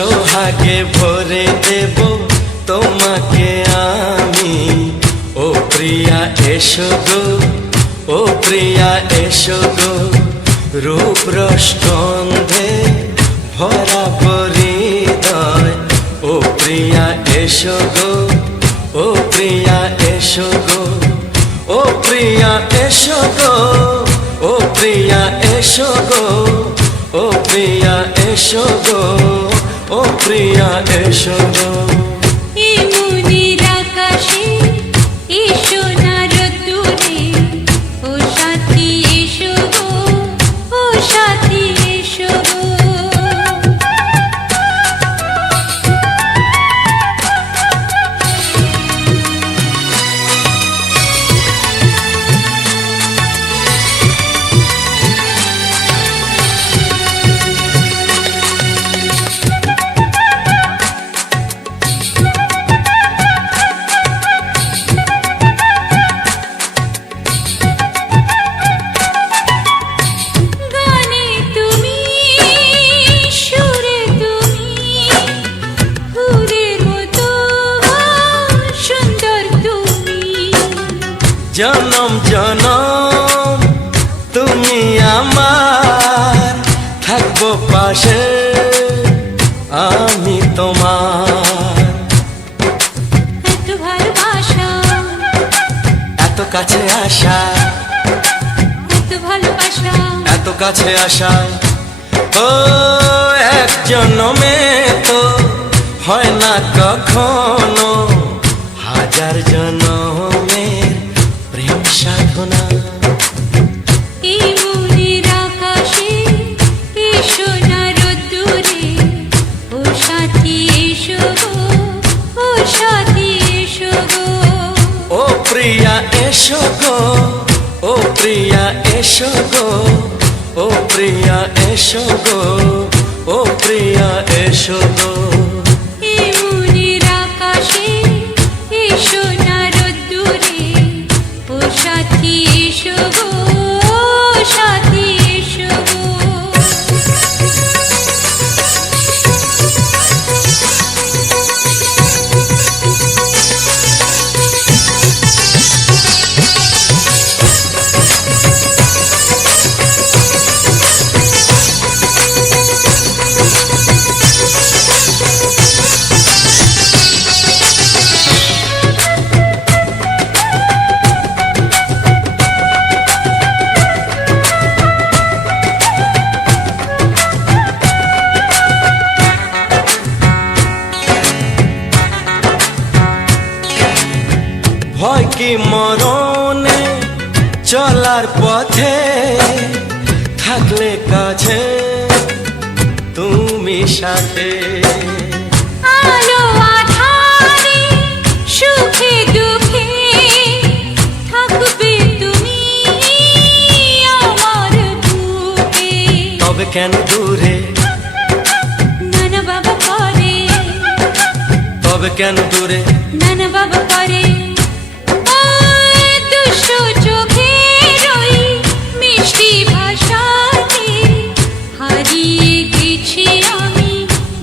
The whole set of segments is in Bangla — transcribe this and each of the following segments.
সোহাগে ভরে দেব তোমাকে আমি। ও প্রিয়া এসো গো, ও প্রিয়া এসো গো, রূপ রস গন্ধে ভরা হৃদয়। ও প্রিয়া এসো গো, ও প্রিয়া এসো গো, ও প্রিয়া এসো গো, ও প্রিয়া এসো গো, ও প্রিয়া এসো গো, ও প্রিয়া এসো গো। জনম জনম তুমি আমার, থাকবো পাশে আমি তোমার। এত ভালোবাসা, এত কাছে আসা, এত ভালোবাসা, এত কাছে আসা। ও এক জন্মে তো হয় না কখনো, হাজার জন্মের প্রেম সাধনা। এই মনের আকাশে এই সোনার রোদ্দুরে, ও সাথী এসো গো, ও সাথী এসো গো। ও প্রিয়া এসো গো, ও প্রিয়া এসো গো, ও প্রিয়া এসো গো, ও প্রিয়া এসো গো। এই মনের আকাশে এই সোনার রোদ্দুরে, ও সাথী এসো গো, ও সাথী এসো গো। ভয় কি মরণে চলার পথে, থাকলে কাছে তুমি সাথে। আলো আঁধারে সুখে দুঃখে থাকবে তুমি আমার বুকে। তবে কেন দূরে, নানা বাবা করে, তবে কেন দূরে, নানা বাবা করে। দুশো চোখের ওই মিষ্টি ভাষাতে হারিয়ে গেছি আমি,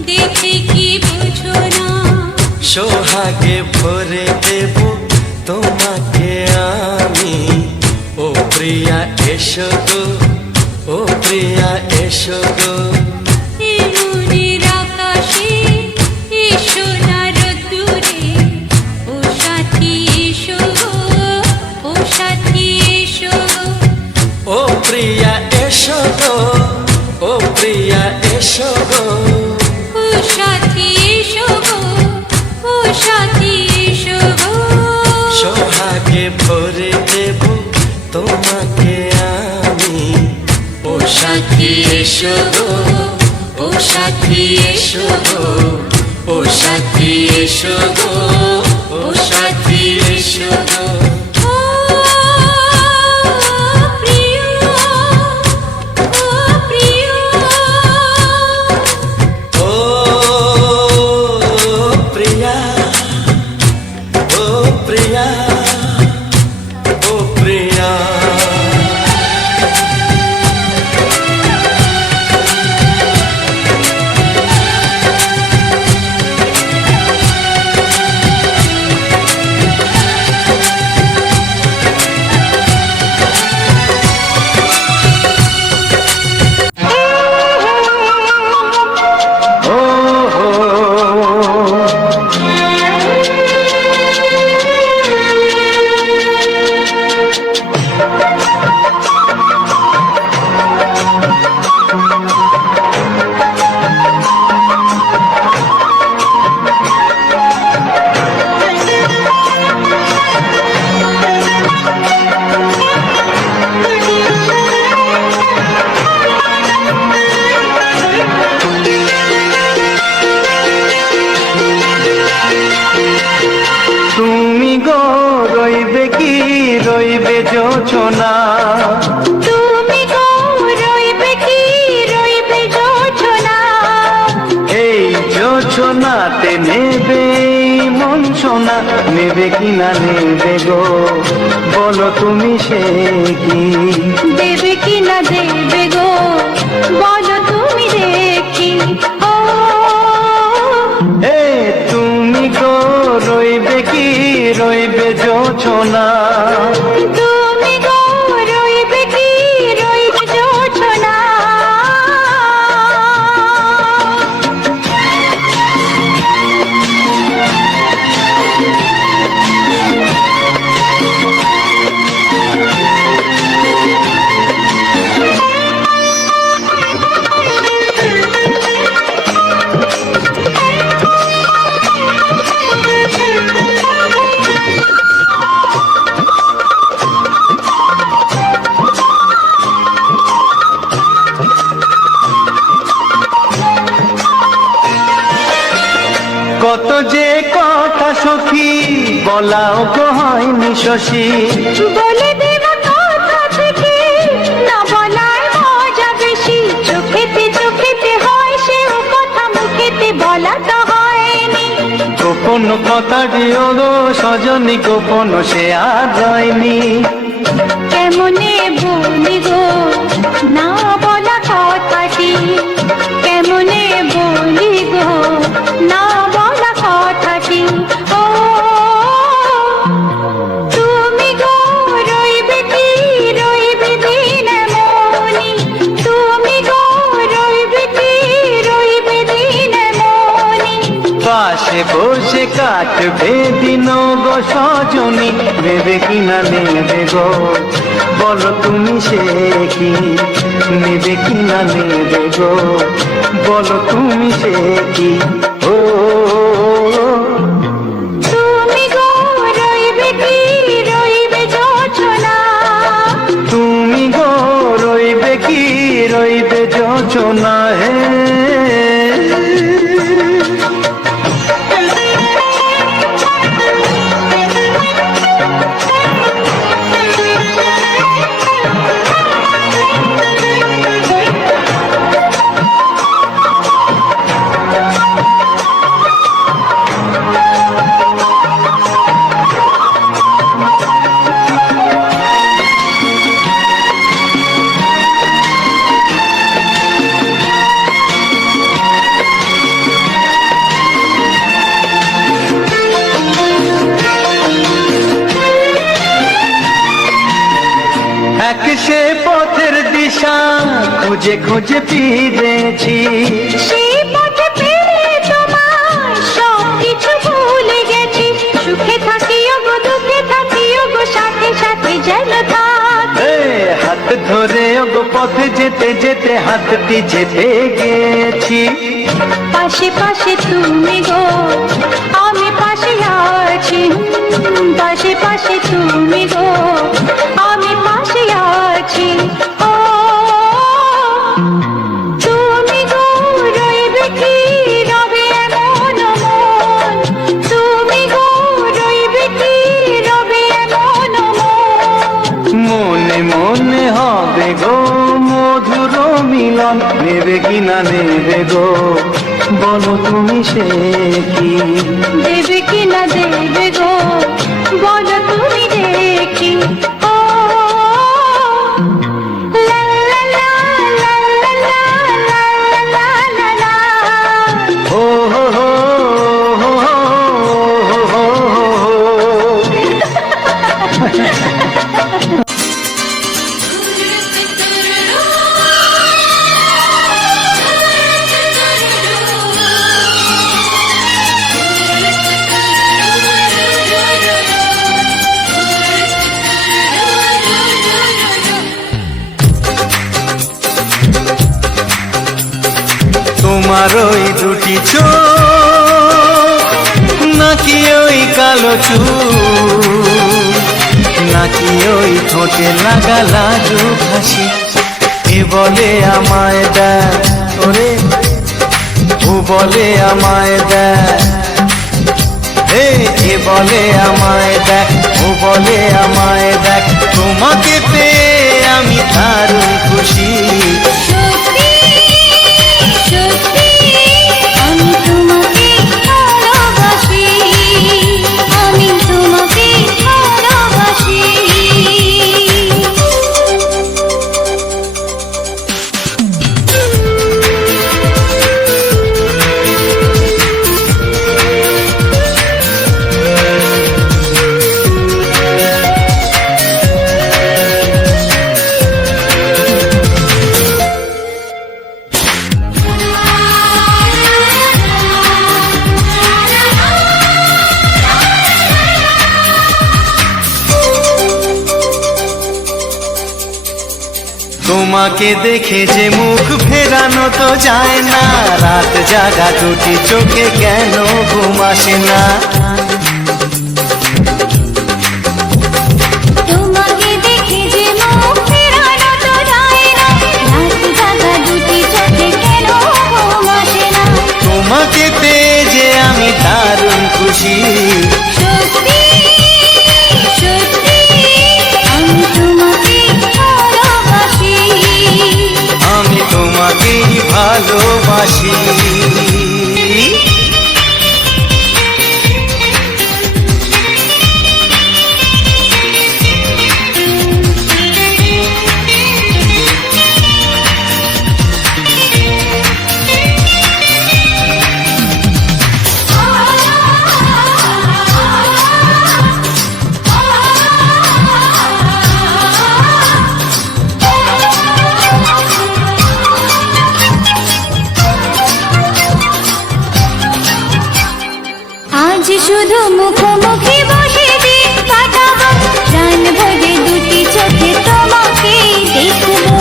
দেখে কি বোঝো না। সোহাগে ভরে দেব তোমাকে আমি। ও প্রিয়া এসো গো, ও প্রিয়া এসো গো। এই মনের আকাশে এই সোনার রোদ্দুরে, ও সাথী এসো গো, ও সাথী এসো গো। ও প্রিয়া এসো গো, ও প্রিয়া এসো গো, ও সাথী এসো গো, ও সাথী এসো গো। সোহাগে ভরে দেব তোমাকে আমি। ও সাথী এসো গো, ও সাথী এসো গো, ও সাথী এসো গো, ও সাথী এসো গো। ও প্রিয়, ও প্রিয়, ও প্রিয়া, ও প্রিয়া, ও প্রিয়া। জোছনা। তুমি গো রইবে কি রইবে জোছনা, এই জোছনাতে নেবে মন সোনা, নেবে কিনা নেবে গো বলো তুমি সে কি। দেবে কি না দেবে গো বলো তুমি দেখি। ও এ তুমি গো রইবে কি রইবে জোছনা। তুমি গো রইবে কি রইবে জোছনা। কত যে কথা সখী বলাও তো হয়নি শশী। বলে দেব কথা থেকে না বলার মজা বেশি, চোখেতে চোখেতে হয় সেও কথা মুখেতে বলা তো হয়নি। গোপন কথা দিও গো সজনী, গোপন সে আর রয়নি। কেমনে বলি গো না বলা কথাটি, কেমনে বলি গো না বলা কথাটি। ও তুমি গো রইবে কি রইবে দিন মনি, তুমি গো রইবে কি রইবে দিন মনি। পাশে বসে কাটবে দিন গো সজনী, নেবে কিনা নেবে গো বলো তুমি সে কি। নেবে কিনা নেবে গো বলো তুমি সে কি। ও তুমি গো রইবে কি রইবে জোছনা, তুমি গো রইবে কি রইবে যোচনা। হে এক সে পথের দিশা খুঁজে খুঁজে ফিরেছি। সেই পথে পেয়ে তোমার সব কিছু ভুলে গেছি। সুখে থাকিও গো দুঃখে থাকিও গো সাথে সাথে যেন থাক। এ হাত ধরে গো পথে যেতে যেতে হাতটি যেতে গেছি। পাশে পাশে তুমি গো আমি পাশে আছি, পাশে পাশে তুমি গো আমি পাশে আছি। ও তুমি গো রইবে কি রবে এমন মন, তুমি গো রইবে কি রবে এমন মন। মনে মনে হবে গো মধুর মিলন, নেবে কিনা নেবে গো বলো তুমি সে কি। দেবে কি না দেবে গো বলো তুমি দেখি। ও লা লা লা লা লা লা লা লা লা লা। ও হো হো হো হো হো হো। তোমার ওই দুটি চোখ নাকি ওই কালো চুল, নাকি ওই ঠোঁটে লাগা লাজুক হাসি। এ বলে আমায় দেখ ওরে, ও বলে আমায় দেখ। এ বলে আমায় দেখ, ও বলে আমায় দেখ, তোমাকে পেয়ে আমি দারুণ খুশি। সত্যি সত্যি আমি তোমাকে ভালোবাসি, আমি তোমাকে ভালোবাসি। তোমাকে দেখে যে মুখ ফেরানো তো যায় না, রাত জাগা দুটি চোখে কেন ঘুম আসে না। তোমাকে দেখে যে মুখ ফেরানো তো যায় না, রাত জাগা দুটি চোখে কেন ঘুম আসে না। তোমাকে পেয়ে যে আমি দারুণ খুশি। সত্যি সত্যি আমি তোমাকে ভালোবাসি, আমি তোমাকেই ভালোবাসি। আজ শুধু মুখোমুখি বসে দিন কাটাবো, প্রাণ ভরে দুটি চোখে তোমাকে দেখবো।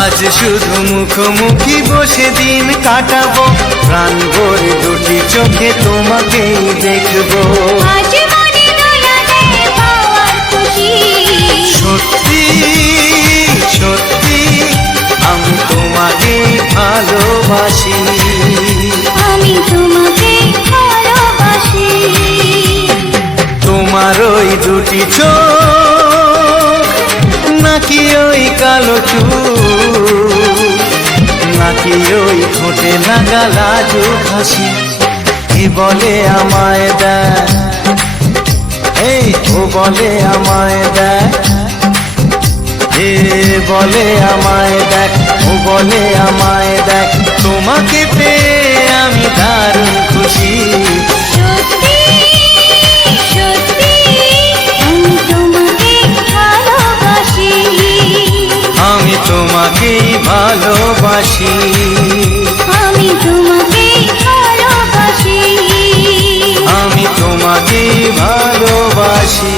আজ শুধু মুখোমুখি বসে দিন কাটাবো, প্রাণ ভরে দুটি চোখে তোমাকেই দেখবো। আজ মনে দোলা দেয় পাওয়ার খুশি। সত্যি সত্যি আমি তোমাকেই ভালোবাসি। আমি তোমাকে ভালোবাসি। তোমার ওই দুটি চোখ, নাকি ওই কালো চুল, নাকি ওই ঠোঁটে লাগা লাজুক হাসি, কি বলে আমায় দেখ, এই ও বলে আমায় দেখ, এ বলে আমায় দেখ, ও বলে আমায় দেখ, তোমাকে পেয়ে আমি দারুণ খুশি। সত্যি সত্যি আমি তোমাকে ভালোবাসি, আমি তোমাকেই ভালোবাসি। আমি তোমাকে ভালোবাসি, আমি তোমাকেই ভালোবাসি।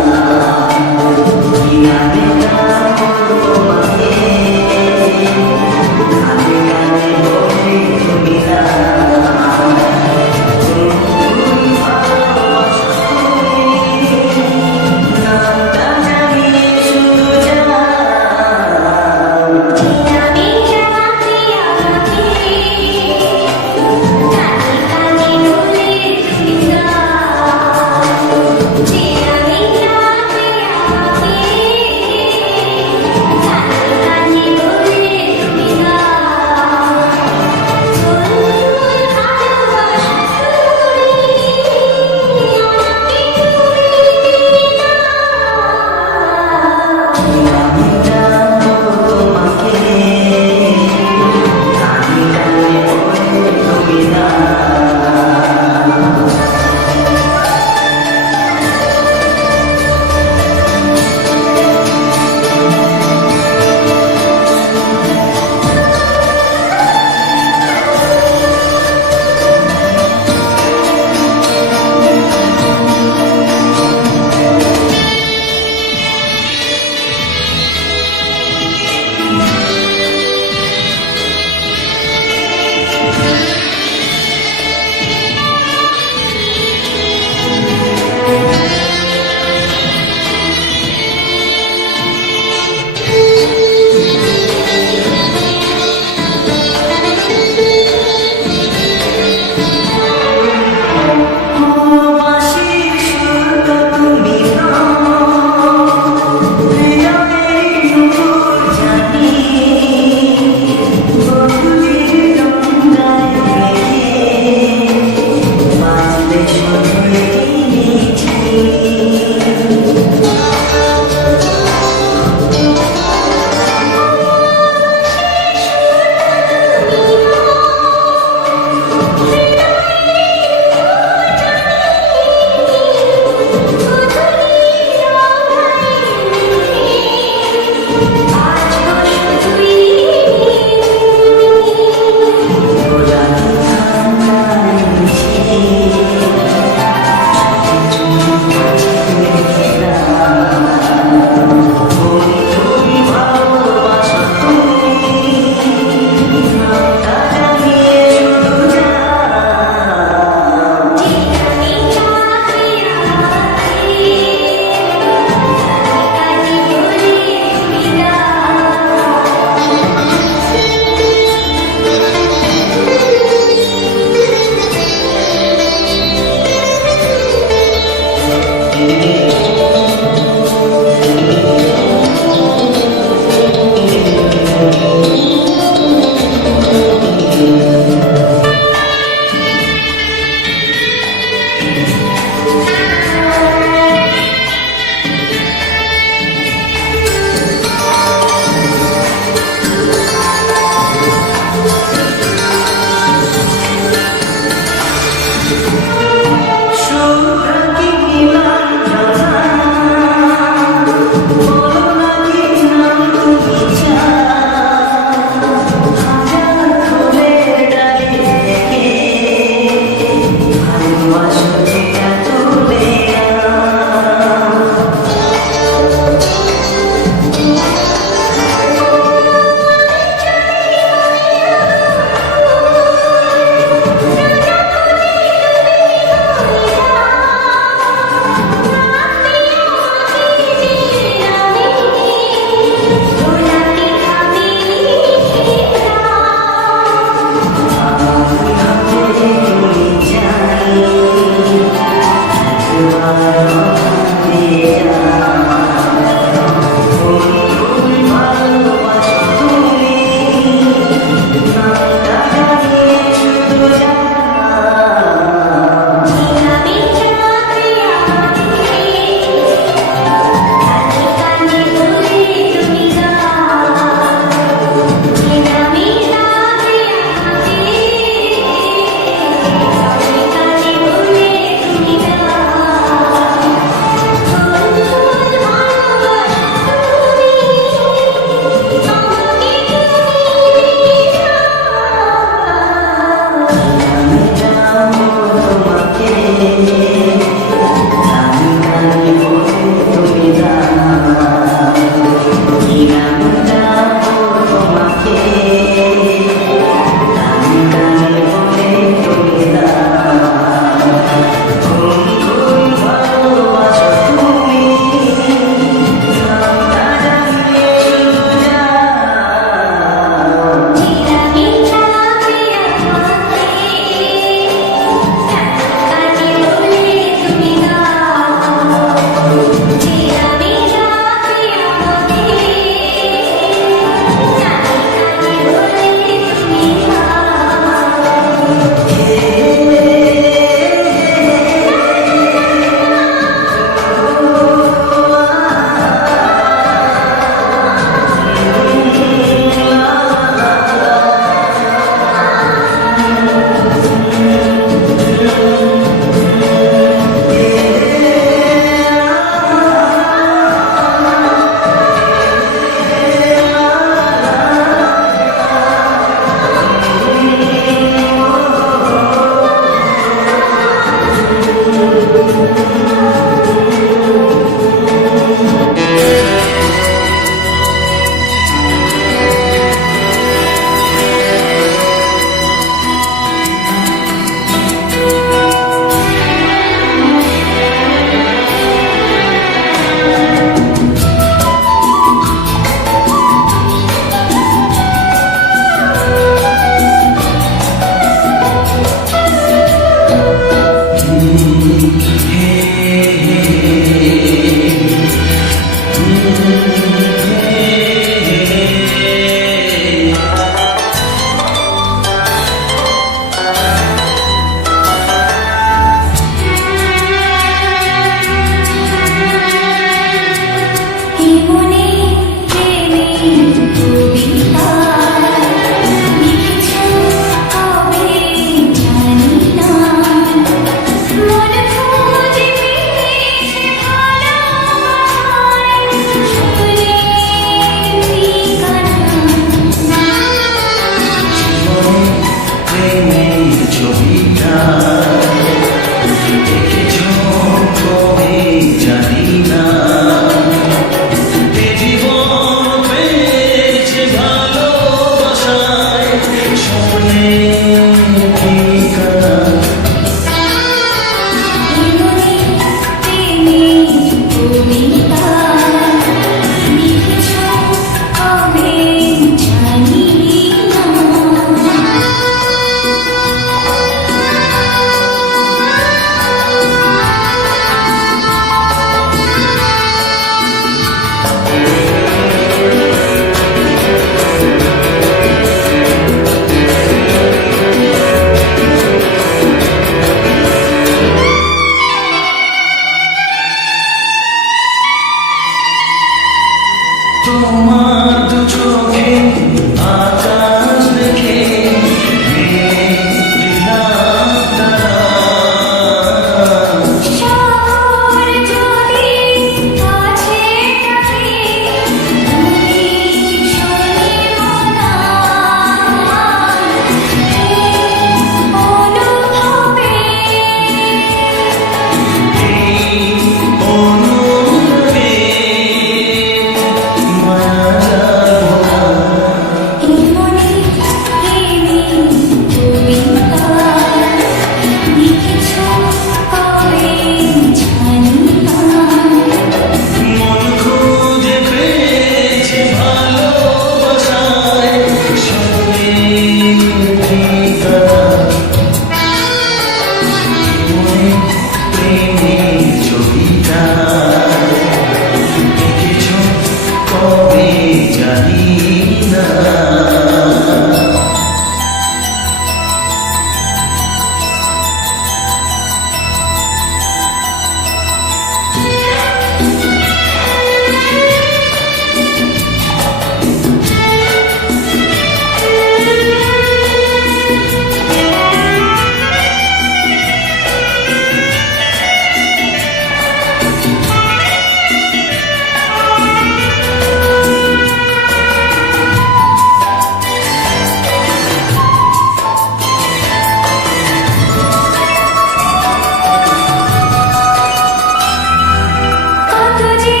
কত যে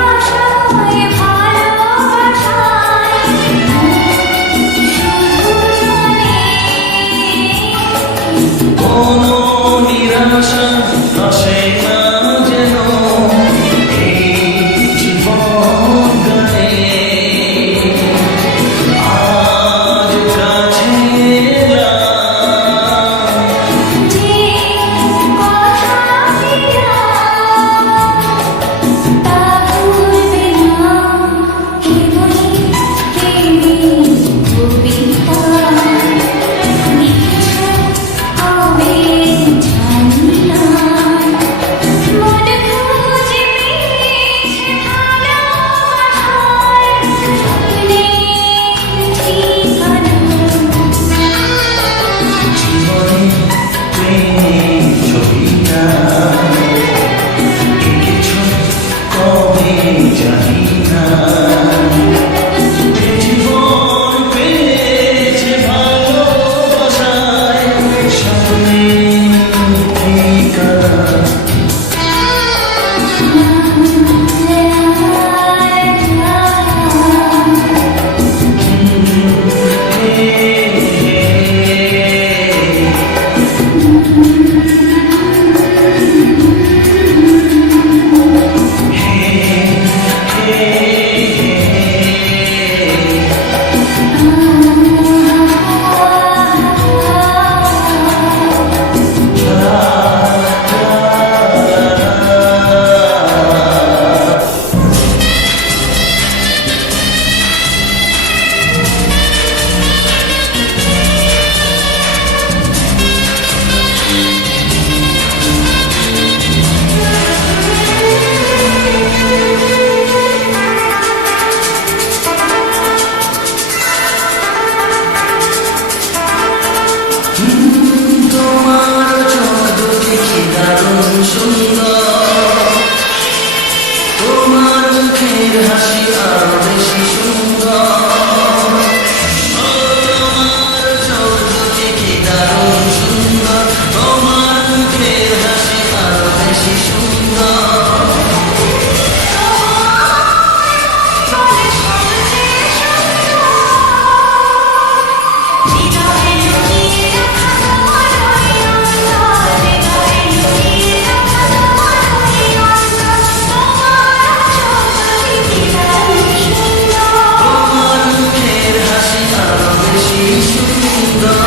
আশায় ভালোবাসায় শুধু জানে কোনো নিরাশা আসে না যেন এই জীবন গানে। আজ কাছে এলাম, যে কথা দিলাম তা ভুলবে না কেবলই কবিতা লিখেছ কবে জানি না মন খুঁজে পেয়েছে ভালোবাসায় স্বপ্নের ঠিকানা জীবনে প্রেমের ছবিটা এঁকেছ কবে জানি না। এ জীবন পেয়েছে ভালোবাসায় স্বপ্নের ঠিকানা। তোমার চোখ দুটি কি দারুণ সুন্দর, তোমার মুখের হাসি আরো বেশি সুন্দর। তোমার চোখ দুটি কি দারুণ সুন্দর, তোমার মুখের হাসি আরো বেশি সুন্দর। তোমার মুখের হাসি আরো বেশি সুন্দর।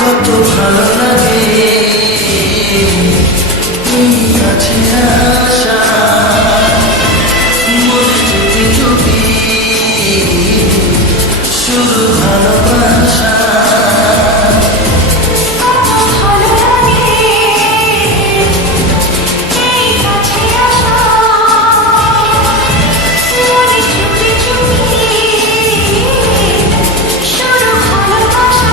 কত ভালো লাগে এই কাছে আসা, মনে চুপি চুপি শুরু ভালোবাসা। ভালো লাগে এই কাছে আসা মনে চুপি চুপি শুরু ভালোবাসা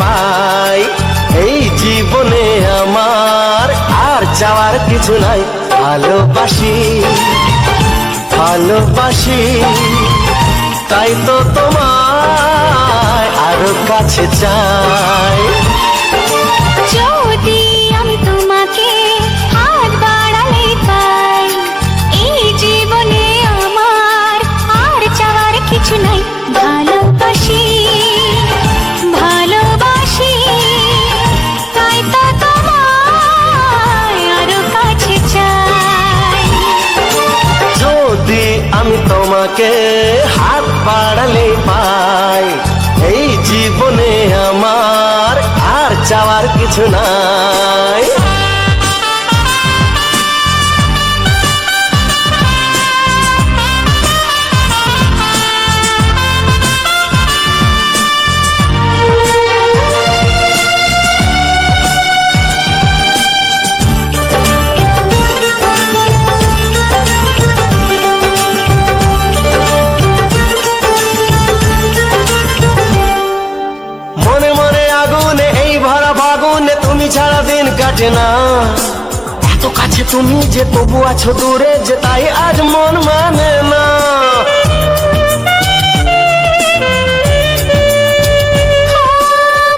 পাই, এই জীবনে আমার আর চাওয়ার কিছু নাই। ভালোবাসি ভালোবাসি তাই তো তোমায় আরো কাছে চাই। যদি আমি তোমাকে হাত বাড়ালে পাই, এই জীবনে আমার আর চাওয়ার কিছু নাই। ভালোবাসি ভালোবাসি তাই তো তোমায় আরো কাছে চাই। যদি আমি তোমাকে হাত বাড়ালে পাই, এই জীবনে আমার আর চাওয়ার কিছু নাই। মনে মনে আগুনে এই ভরা ফাগুনে তুমি ছাড়া দিন কাটে না। এত কাছে তুমি যে তবু আছো দূরে যে, তাই আজ মন মানে না।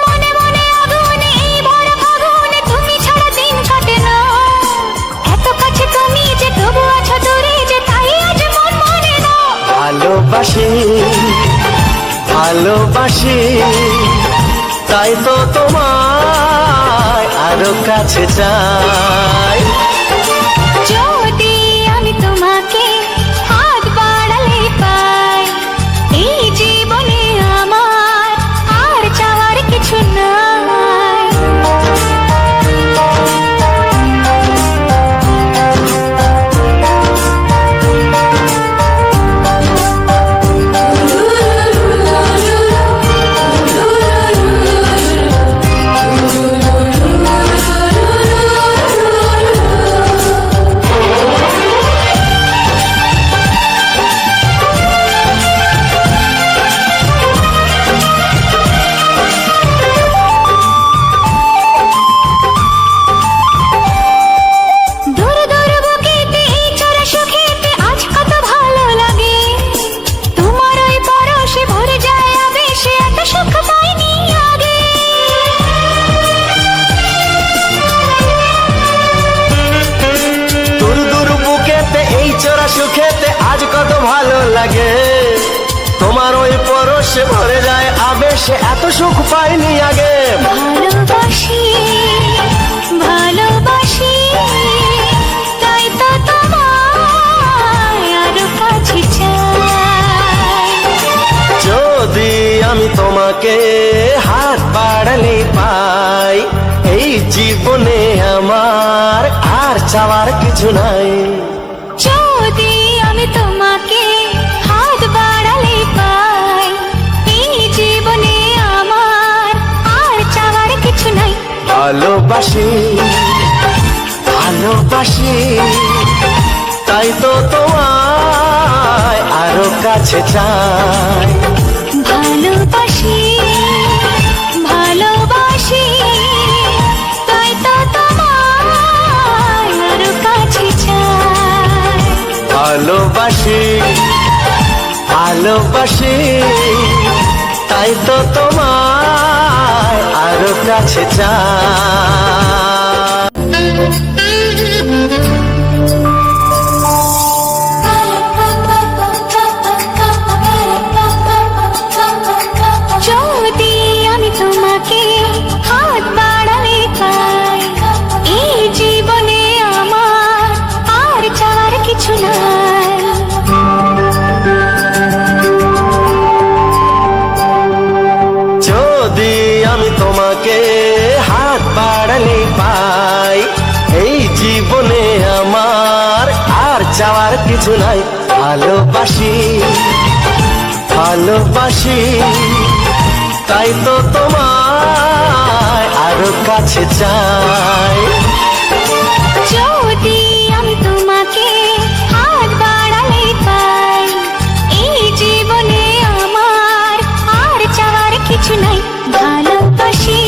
মনে মনে আগুনে এই ভরা ফাগুনে তুমি ছাড়া দিন কাটে না। এত কাছে তুমি যে তবু আছো দূরে যে, তাই আজ মন মানে না। ভালোবাসি ভালোবাসি তাই তো তোমায় আরো কাছে চাই। যদি আমি তোমাকে হাত বাড়ালে পাই, এই জীবনে আমার আর চাওয়ার কিছু নাই। দূর দূর বুকেতে এই চড়া সুখেতে আজ কত ভালো লাগে। তোমার ওই পরশে ভরে যায় আবেশে, এত সুখ পাইনি আগে। দূর দূর বুকেতে এই চোরা সুখেতে আজ কত ভালো লাগে। তোমার ওই পরশে ভরে যায় আবেশে, এত সুখ পাইনি আগে। ভালোবাসি ভালোবাসি তাই তো তোমায় আরো কাছে চাই। যদি আমি তোমাকে হাত বাড়ালে পাই, এই জীবনে আমার আর চাওয়ার কিছু নাই। যদি আমি তোমাকে হাত বাড়ালে পাই, এই জীবনে আমার আর চাওয়ার কিছু নাই। ভালোবাসি ভালোবাসি তাই তো তোমায় আরো কাছে চাই। ভালোবাসি ভালোবাসি তাই তো তোমায় আরো কাছে চাই। ভালোবাসি ভালোবাসি তাই তো তোমায় আরো কাছে চাই। যদি আমি তোমাকে হাত বাড়ালে পাই, এই জীবনে আমার আর চাওয়ার কিছু নাই। যদি আমি তোমাকে হাত বাড়ালে পাই, এই জীবনে আমার আর চাওয়ার কিছু নাই। ভালোবাসি ভালোবাসি তাই তো তোমায় আরো কাছে চাই। যদি আমি তোমাকে হাত বাড়ালে পাই, এই জীবনে আমার আর চাওয়ার কিছু নাই। ভালোবাসি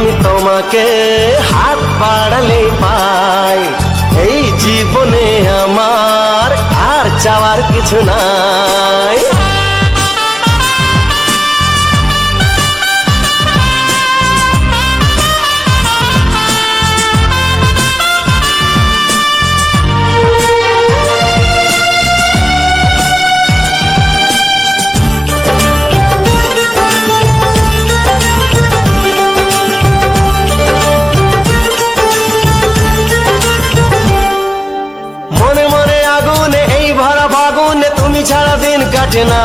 আমি তোমাকে হাত বাড়ালে পাই, এই জীবনে আমার আর চাওয়ার কিছু নাই। মনে মনে আগুনে এই ভরা ফাগুনে তুমি ছাড়া দিন কাটে না,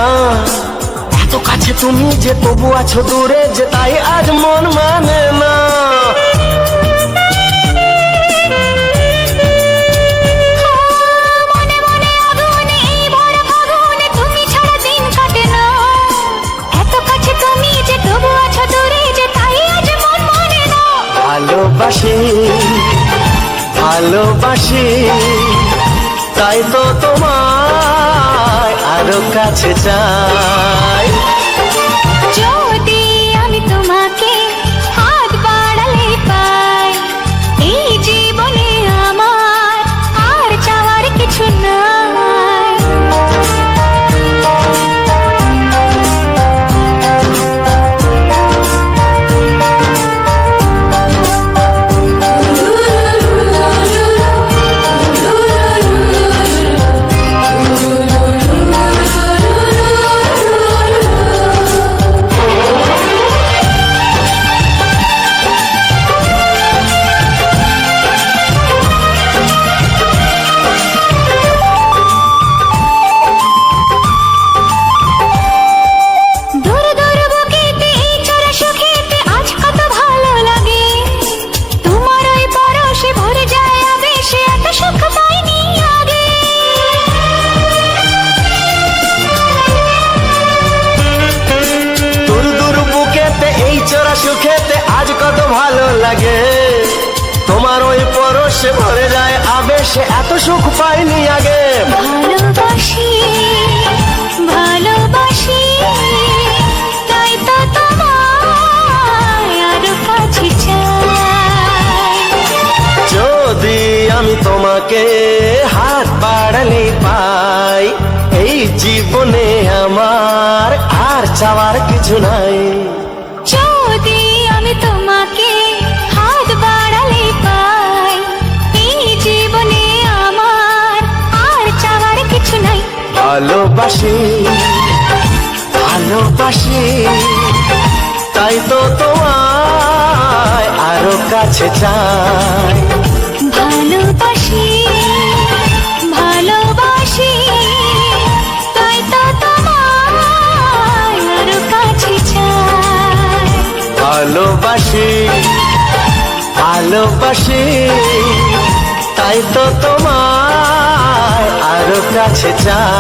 এত কাছে তুমি যে তবু আছো দূরে যে তাই আজ মন মানে না। মনে মনে আগুনে এই ভরা ফাগুনে তুমি ছাড়া দিন কাটে না, এত কাছে তুমি যে তবু আছো দূরে যে তাই আজ মন মানে না। ভালোবাসি ভালোবাসি তাই তো তোমায় আরো কাছে চাই। যদি আমি তোমাকে হাত বাড়ালে পাই, এই জীবনে আমার আর চাওয়ার কিছু নাই। দূর দূর বুকেতে এই চোরা সুখেতে আজ কত ভালো লাগে, তোমার ওই পরশে ভরে যায় আবেশে, এত সুখ পাইনি আগে। দূর দূর বুকেতে এই চোরা সুখেতে আজ কত ভালো লাগে, তোমার ওই পরশে ভরে যায় আবেশে, এত সুখ পাইনি আগে। ভালোবাসি ভালোবাসি তাই তো তোমায় আরো কাছে চাই। যদি আমি তোমাকে হাত বাড়ালে পাই, এই জীবনে আমার আর চাওয়ার কিছু নাই। যদি আমি তোমাকে হাত বাড়ালে পাই, এই জীবনে আমার আর চাওয়ার কিছু নাই। ভালোবাসি ভালোবাসি তাই তো তোমায় আরো কাছে চাই। ভালোবাসি ভালোবাসি তাই তো তোমায় আরো কাছে চাই। ভালোবাসি ভালোবাসি তাই তো তোমায় আরো কাছে চাই।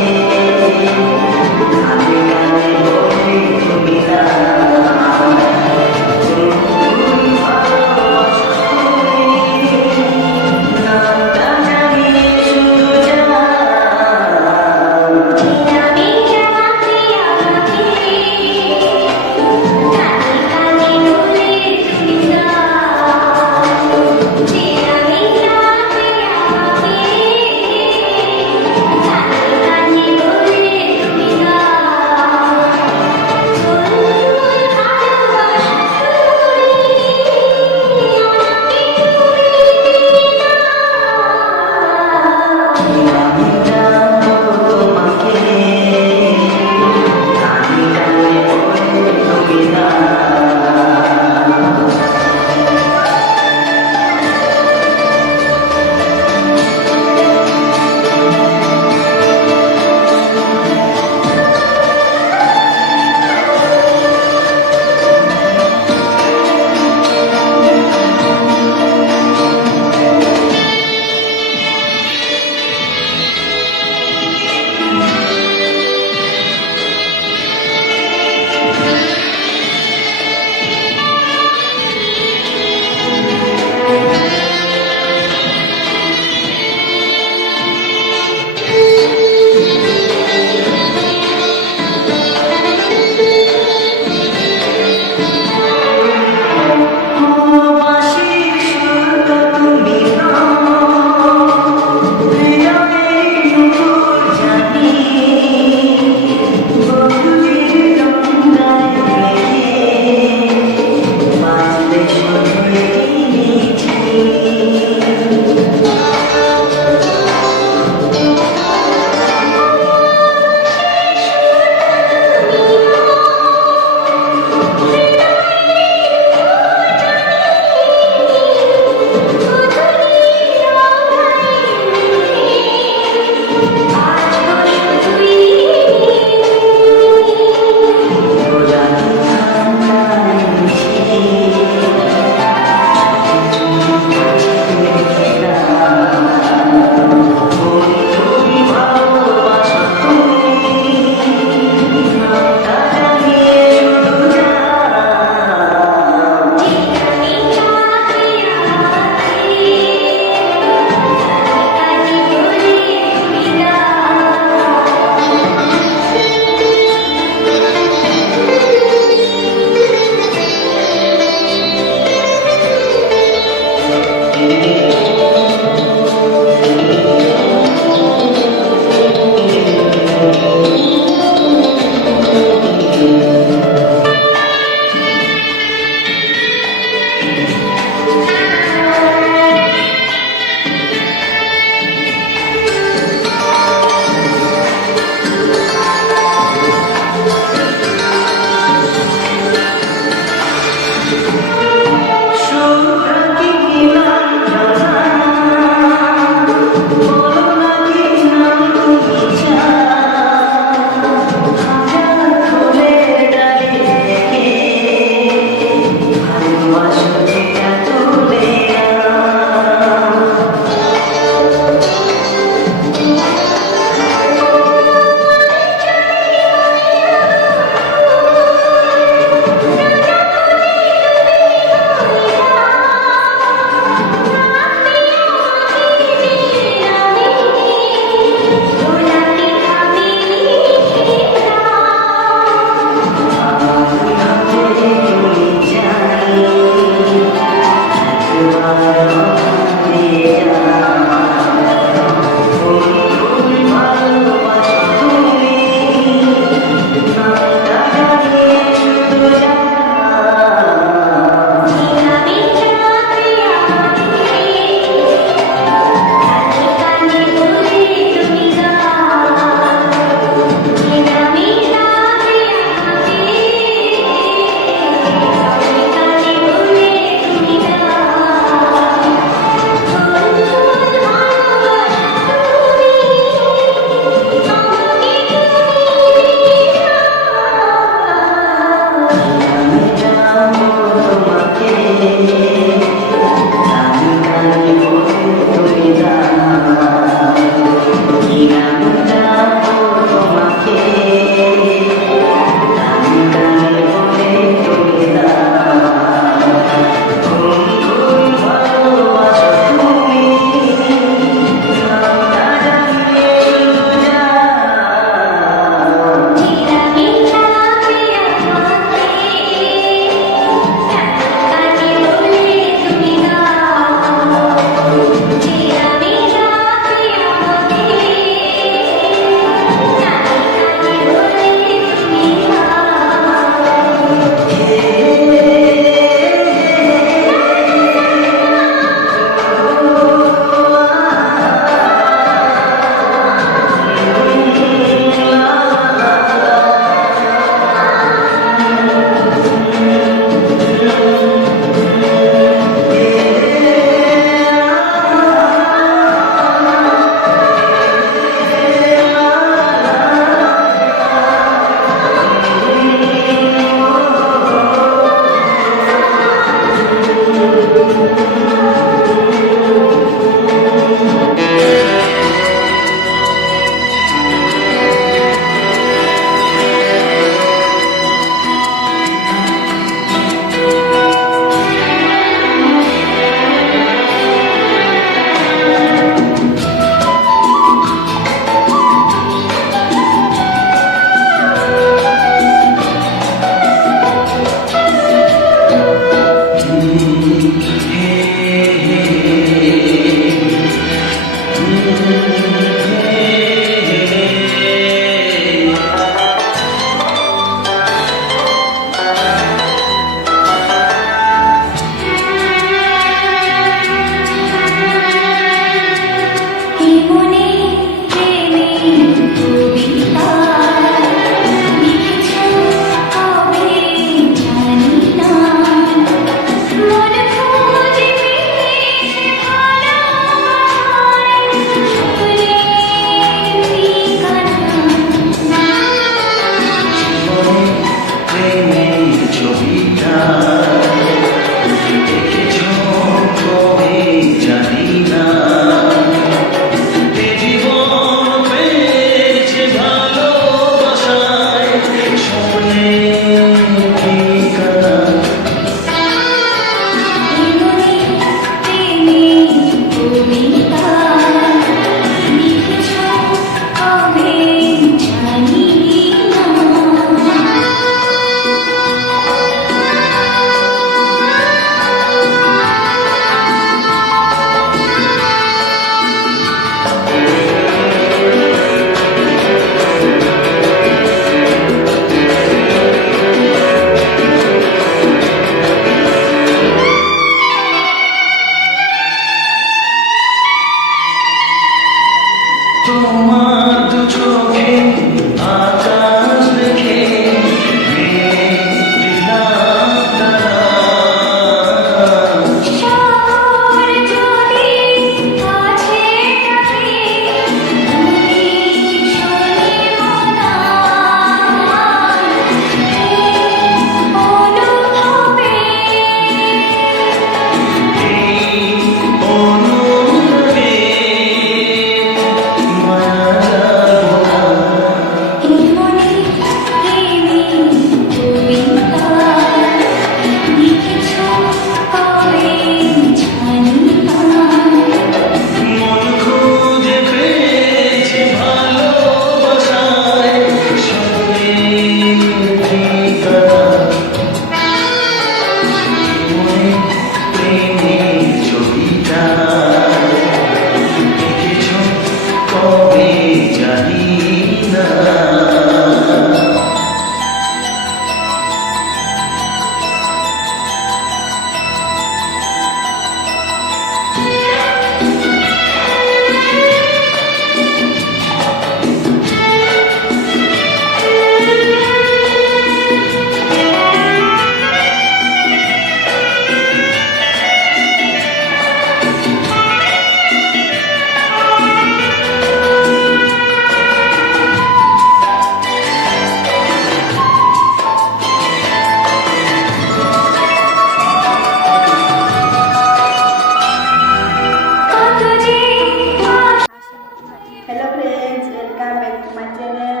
My channel.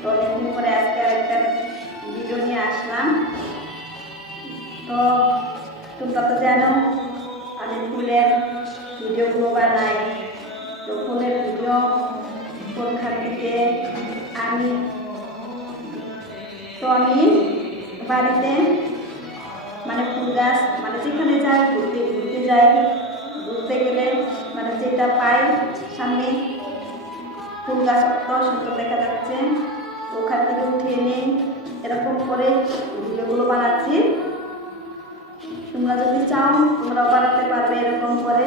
তো অনেকদিন পরে আজকে একটা ভিডিও নিয়ে আসলাম। তো তোমরা তো জানো আমি ফুলের ভিডিওগুলো বানাই। তো ফুলের ভিডিও কোনখান থেকে আমি বাড়িতে মানে ফুল গাছ মানে যেখানে যাই ঘুরতে যাই, ঘুরতে গেলে মানে যেটা পাই সামনে ফুল গাছ অত সুন্দর দেখা যাচ্ছে, ওখান থেকে উঠিয়ে নেই, এরকম করে ভিডিওগুলো বানাচ্ছি। তোমরা যদি চাও তোমরাও বানাতে পারবে এরকম করে।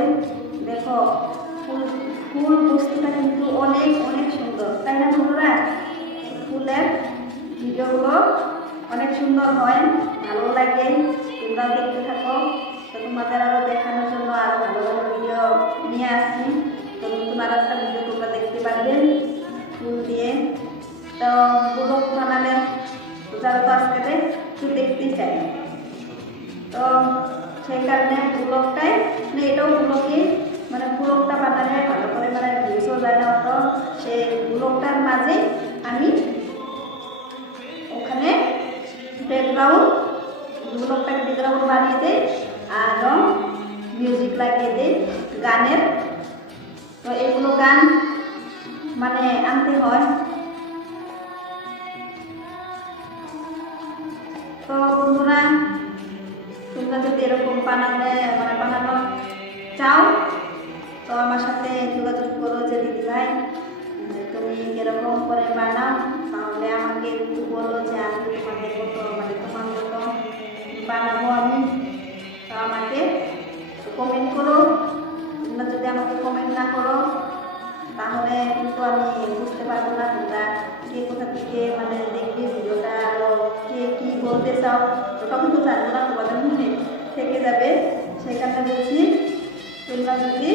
দেখো ফুল বস্তুটা কিন্তু অনেক অনেক সুন্দর, তাই না বন্ধুরা? ফুলের ভিডিওগুলো অনেক সুন্দর হয়, ভালো লাগে, তোমরা দেখতে থাকো। তো তোমাদের আরও দেখানোর জন্য আরও ভালো ভালো ভিডিও নিয়ে আসছি। তো নতুন আর একটা ভিডিও তোমরা দেখতে পারবে ফুল দিয়ে। তো ব্লগ বানালে যারা তো আজকে একটু দেখতেই চাই, তো সেই কারণে ব্লগটাই মানে এটাও ব্লগে মানে ব্লগটা বানালে ভালো করে মানে ভিউজও যায় না, তো সেই ব্লগটার মাঝে আমি ওখানে ব্লগটাকে ব্যাকগ্রাউন্ড বানিয়ে দিই আর মিউজিক লাগিয়ে দিই গানের। তো এগুলো গান মানে আনতে হয়। তো বন্ধুরা তোমরা যদি এরকম বানানো চাও তো আমার সাথে যোগাযোগ করো যে দিদি ভাই তুমি এরকম করে বানাও, তাহলে আমাকে একটু বলো যে আমি তোমাদের মতো তোমার মতো বানাবো আমি। তো আমাকে কমেন্ট করো। তোমরা যদি আমাকে কমেন্ট না করো তাহলে কিন্তু আমি বুঝতে পারবো না তোমরা কে কোথা থেকে মানে দেখবে ভিডিওটা, আরও কে কী বলতে চাও ওটা কিন্তু জানবো না, তোমাদের মনে থেকে যাবে। সেখানে বলছি তোমরা যদি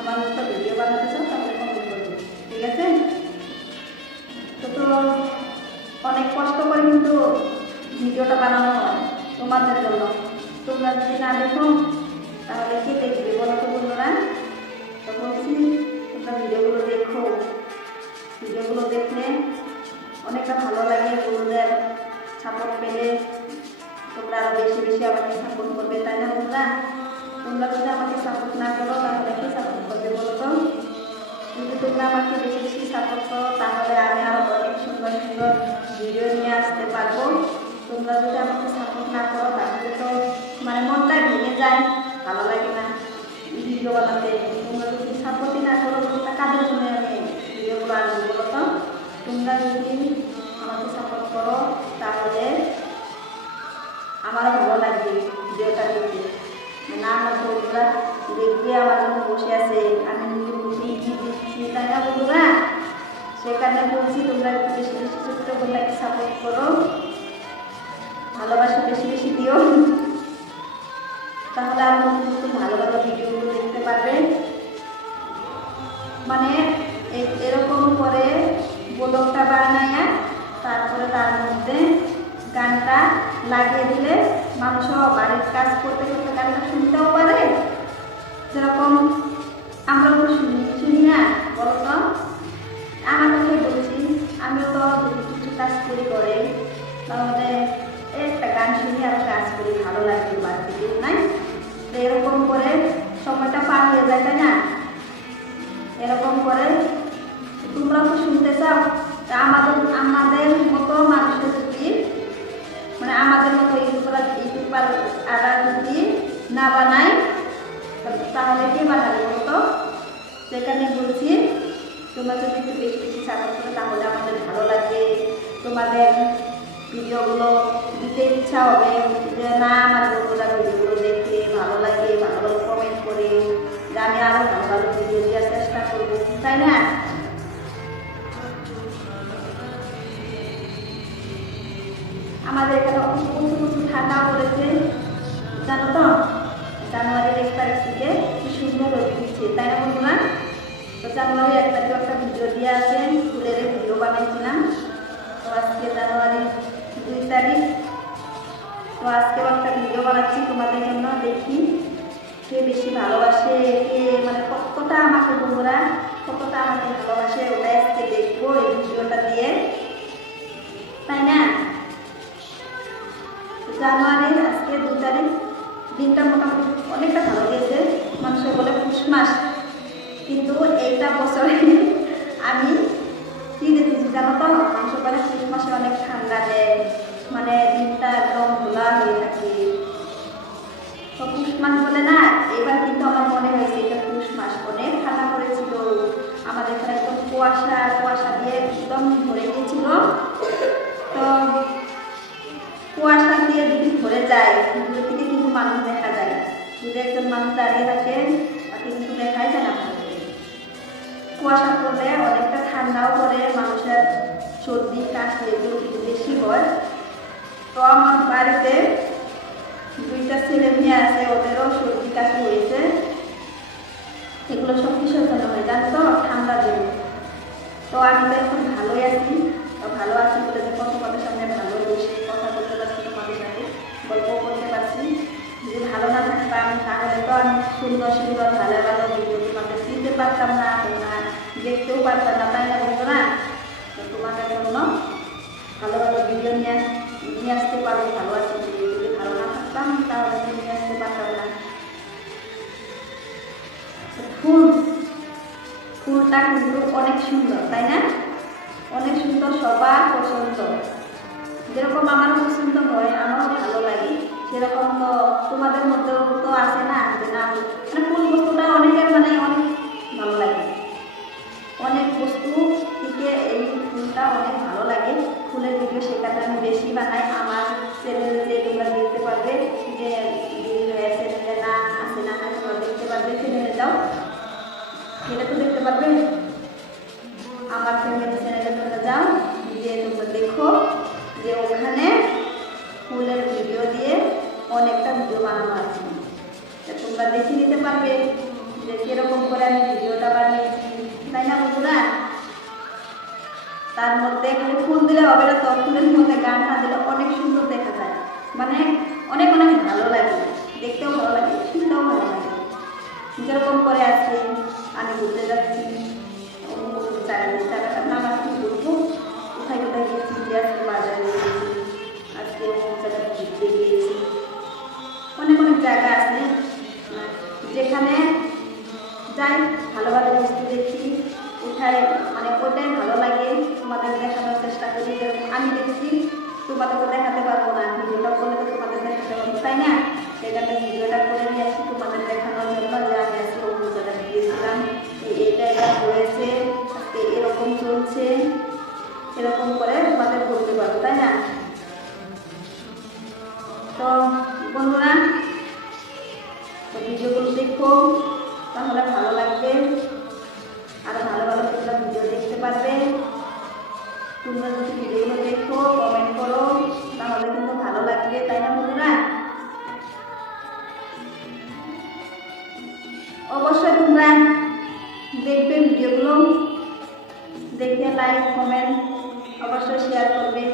আমার মতো ভিডিও বানাতে চাও তাহলে কমেন্ট করবে, ঠিক আছে? তো অনেক কষ্ট করে কিন্তু ভিডিওটা বানানো হয় তোমাদের জন্য। তোমরা যদি না দেখো তাহলে কে দেখবে বলো তো বন্ধুরা? তো বলছি তোমরা ভিডিওগুলো দেখো, ভিডিওগুলো দেখলে অনেকটা ভালো লাগে। বন্ধুদের সাপোর্ট পেলে তোমরা আরও বেশি বেশি আমাকে সাপোর্ট করবে, তাই না বন্ধুরা? তোমরা যদি আমাকে সাপোর্ট না করো তাহলে কে সাপোর্ট করবে বলো তো? যদি তোমরা আমাকে বেশি বেশি সাপোর্ট করো তাহলে আমি আরও অনেক সুন্দর সুন্দর ভিডিও নিয়ে আসতে পারবো। তোমরা যদি আমাকে সাপোর্ট না করো তাহলে তো মানে মনটা ভেঙে যায়, ভালো লাগে না ভিডিও বানাতে। তোমরা যদি সাপোর্টই না করো তা কাদের জন্য আমি ভিডিওগুলো আনবো বলো তো? তোমরা যদি আমাকে সাপোর্ট করো তাহলে আমারও ভালো লাগবে ভিডিওটা দেখতে। না আমার বন্ধুরা দেখবে আমার জন্য বসে আছে, আমি দিচ্ছি, তাই না বন্ধুরা? সেখানে বলছি তোমরা একটু বেশি বেশি ছোট্ট বন্ধুকে সাপোর্ট করো, ভালোবাসা বেশি বেশি দিও, তাহলে আর নতুন নতুন ভালো ভালো ভিডিওগুলো দেখতে পারবে। মানে এরকম করে ব্লগটা বানায় তারপরে তার মধ্যে গানটা লাগিয়ে দিলে মানুষও বাড়ির কাজ করতে করতে গানটা শুনতেও পারে। যেরকম আমরা তো শুনি না বলো তো? আমার কথাই বলছি, আমিও তো যদি কিছু কাজ করি করে তাহলে একটা গান শুনি আর কাজ করি, ভালো লাগবে বাড়িতে, নাই? তো এরকম করে সময়টা পার হয়ে যায়, তাই না? এরকম করে তোমরাও তো শুনতে চাও। তা আমাদের মতো মানুষের যদি মানে আমাদের মতো ইউটিউবার যদি না বানায় তাহলে কে বানাবে বলতো? সেখানে বলছি তোমরা যদি একটু বেশি বেশি সাপোর্ট করো তাহলে আমাদের ভালো লাগবে, তোমাদের ভিডিওগুলো দিতে ইচ্ছা হবে যে না আমার বন্ধুরা ভিডিওগুলো দেখে ভালো লাগে, ভালো ভালো কমেন্ট করে, যে আমি আরও ভালো ভালো ভিডিও দেওয়ার চেষ্টা করবো, তাই না? আমাদের এখানে প্রচুর ঠান্ডা পড়েছে জানো তো? জানুয়ারির 1 তারিখ থেকে কি সুন্দর রোদ দিচ্ছে, তাই না বন্ধুরা? তো জানুয়ারি 1 তারিখে একটা ভিডিও দিয়ে আছে, ফুলের ভিডিও বানিয়েছিলাম। তো আজকে জানুয়ারি 2 তারিখ, তো আজকেও একটা ভিডিও বানাচ্ছি তোমাদের জন্য। দেখি কে বেশি ভালোবাসে, কে মানে কতটা আমাকে বন্ধুরা কতটা আমাকে ভালোবাসে ওটাই আজকে দেখবো। এই ভিডিওটা করে আমি কি দেখেছি জানো তো, মানুষ বলে পৌষ মাসে অনেক ঠান্ডা দেয়, মানে দিনটা একদম ধোলা হয়ে থাকে। তো পৌষ মাস বলে না, এবার কিন্তু আমার মনে হয়েছে এটা পৌষ মাস, অনেক ঠান্ডা পড়েছিল, আমাদের এখানে একদম কুয়াশা দিয়ে একদম ভরে গিয়েছিল। তো কুয়াশা দিয়ে যদি ভরে যায়, দূর থেকে কিন্তু মানুষ দেখা যায়, যদি একজন মানুষ দাঁড়িয়ে থাকে তাকে কিন্তু দেখাই যায় না। কুয়াশা পড়লে অনেকটা ঠান্ডাও পড়ে, মানুষের সর্দি কাশি এগুলো কিন্তু বেশি হয়। তো আমার বাড়িতে 2টা ছেলে মেয়ে আছে, ওদেরও সর্দি কাশি হয়েছে। এগুলো সব কিসের জন্য হয় জানো তো, ঠান্ডা জন্য। তো আমি তো এখন ভালোই আছি, তো ভালো আছি বলে দেখো তোমাদের সামনে ভালো বসে কথা বলতে পারছি, তোমাদের সাথে গল্প করতে পারছি। যদি ভালো না থাকতাম তাহলে তো আমি সুন্দর ভালো ভিডিও তোমাদের দিতে পারতাম না, তোমরা দেখতেও পারতাম না, তাই না বন্ধুরা? তো তোমাদের জন্য ভালো ভিডিও নিয়ে আসতে পারবো, ভালো আছি। যদি ভালো না থাকতাম তাহলে তো নিয়ে আসতে পারতাম না। ফুলটা কিন্তু অনেক সুন্দর, তাই না? অনেক সুন্দর, সবার পছন্দ। যেরকম আমার পছন্দ হয়, আমারও ভালো লাগে, সেরকম তো তোমাদের মধ্যেও তো আছে না যে না, মানে ফুল বস্তুটা অনেকের মানে অনেক ভালো লাগে। অনেক বস্তু থেকে এই ফুলটা অনেক ভালো লাগে। ফুলের ভিডিও সেখানে আমি বেশি বানাই। আমার চ্যানেলে যে তোমরা দেখতে পারবে, যে চ্যানেলে না আছে না তোমরা দেখতে পারবে, চ্যানেলে যাও, সেটা তো দেখতে পারবে। আমার ফ্যামিলি চ্যানেলে তোমরা যাও, যে তোমরা দেখো যে ওখানে ফুলের ভিডিও দিয়ে অনেকটা ভিডিও বানানো আছে, তোমরা দেখে নিতে পারবে যে কিরকম করে আমি ভিডিওটা বানিয়েছি, তাই না বন্ধুরা? তার মধ্যে খালি ফুল দিলে হবে না, তো ফুলের মধ্যে গান না দিলে অনেক সুন্দর দেখা যায়, মানে অনেক ভালো লাগে, দেখতেও ভালো লাগে, শুনতেও ভালো লাগে। যেরকম করে আজকে আমি ঘুরতে যাচ্ছি, জায়গাটার নাম আর কি বলবো, কোথায় গিয়েছি, যে আজকে বাজারে গিয়েছি, আজকে জায়গাটা ঘুরতে গিয়েছি। অনেক জায়গা আছে যেখানে যাই, ভালো বস্তু দেখি, ওঠায় মানে ওটাই ভালো লাগে, তোমাদের দেখানোর চেষ্টা করি। যেরকম আমি দেখছি তোমাদেরকে দেখাতে পারবো না, ভিডিওটা করলে তো তোমাদের দেখাতে পারবো, তাই না? সেখানে ভিডিওটা করে নিয়ে আসি তোমাদের দেখানোর জন্য, যে আমি আজকে অন্য জায়গায় গিয়েছিলাম, এটা হয়েছে, আজকে এরকম চলছে, এরকম করে তোমাদের বলতে পারবো, তাই না? তো বন্ধুরা, তো ভিডিওগুলো দেখো, তাহলে ভালো লাগবে, আরো ভালো তোমরা ভিডিও দেখতে পারবে। তোমরা যদি ভিডিওগুলো দেখো, কমেন্ট করো, তাহলে কিন্তু ভালো লাগবে, তাই না বন্ধুরা? অবশ্যই তোমরা দেখবে ভিডিওগুলো, দেখে লাইক কমেন্ট অবশ্যই শেয়ার করবে।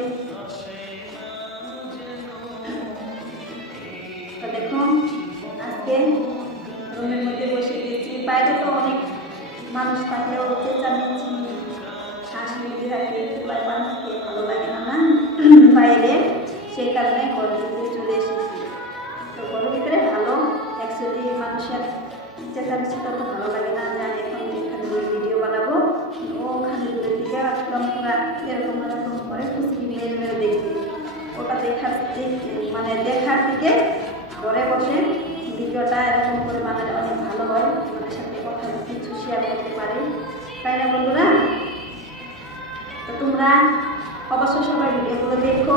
তো দেখো আজকে রুমের মধ্যে বসে গেছি, বাইরে তো অনেক মানুষ থাকলেও চেঁচামেচি হাসি থাকে, মানুষকে ভালো লাগে না বাইরে, সেই কারণে ঘরের ভিতরে চলে এসেছি। তো ঘরের ভিতরে ভালো, অ্যাকচুয়ালি মানুষের চেঁচামেচিটা তো ভালো লাগে না, যে আমি এখন এখানে ভিডিও বানাবো, ওখানে দূরের দিকে একদম পুরা এরকম করে খুশি মেরে দেখছি, ওটা দেখার থেকে ঘরে বসে ভিডিওটা এরকম করে বানালে অনেক ভালো হয়, তোমাদের সাথে কথা কিছু শেয়ার করতে পারি, তাই না বন্ধুরা? তো তোমরা অবশ্যই সবাই ভিডিওগুলো দেখো,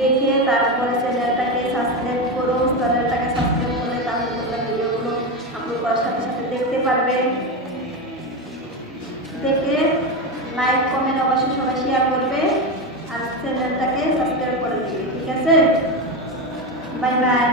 দেখে তারপরে চ্যানেলটাকে সাবস্ক্রাইব করো। চ্যানেলটাকে সাবস্ক্রাইব করলে তাহলে তোমরা ভিডিওগুলো আপলোড করার সাথে সাথে দেখতে পারবে। দেখে লাইক কমেন্ট অবশ্যই সবাই শেয়ার করবে, আর চ্যানেলটাকে সাবস্ক্রাইব করে দিবে, ঠিক আছে? Bye bye.